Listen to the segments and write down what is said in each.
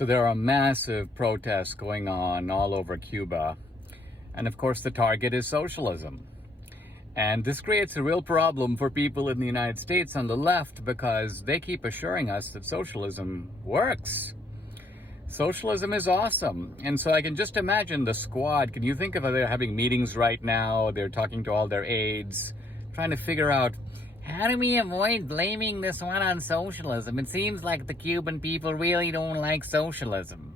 So there are massive protests going on all over Cuba. And of course, the target is socialism. And this creates a real problem for people in the United States on the left because they keep assuring us that socialism works. Socialism is awesome. And so I can just imagine the squad. Can you think of they're having meetings right now? They're talking to all their aides, trying to figure out, how do we avoid blaming this one on socialism? It seems like the Cuban people really don't like socialism.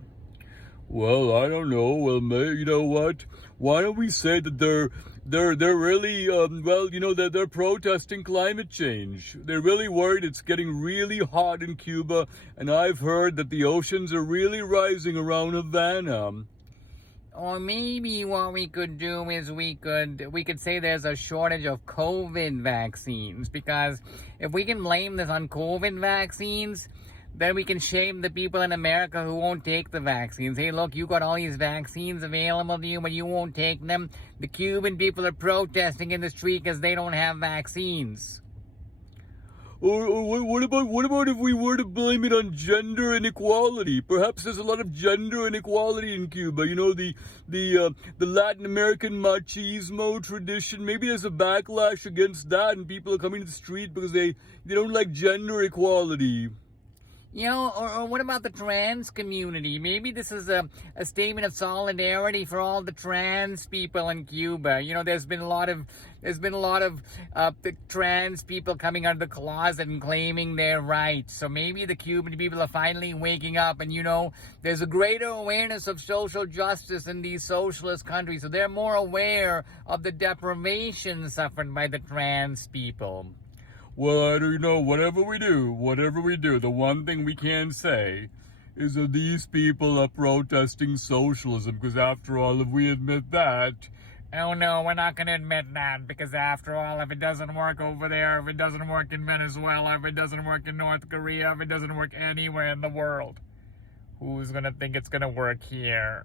Well, I don't know. Well, you know what? Why don't we say that they're really they're protesting climate change. They're really worried it's getting really hot in Cuba, and I've heard that the oceans are really rising around Havana. Or maybe what we could do is we could say there's a shortage of COVID vaccines, because if we can blame this on COVID vaccines, then we can shame the people in America who won't take the vaccines. Hey, look, you got all these vaccines available to you, but you won't take them. The Cuban people are protesting in the street because they don't have vaccines. Or what about if we were to blame it on gender inequality? Perhaps there's a lot of gender inequality in Cuba. You know, the Latin American machismo tradition. Maybe there's a backlash against that, and people are coming to the street because they don't like gender equality. You know, or what about the trans community? Maybe this is a statement of solidarity for all the trans people in Cuba. You know, there's been a lot of the trans people coming out of the closet and claiming their rights. So maybe the Cuban people are finally waking up, and you know, there's a greater awareness of social justice in these socialist countries. So they're more aware of the deprivation suffered by the trans people. Well, I don't know, whatever we do, the one thing we can say is that these people are protesting socialism, because after all, if we admit that... Oh no, we're not going to admit that, because after all, if it doesn't work over there, if it doesn't work in Venezuela, if it doesn't work in North Korea, if it doesn't work anywhere in the world, who's going to think it's going to work here?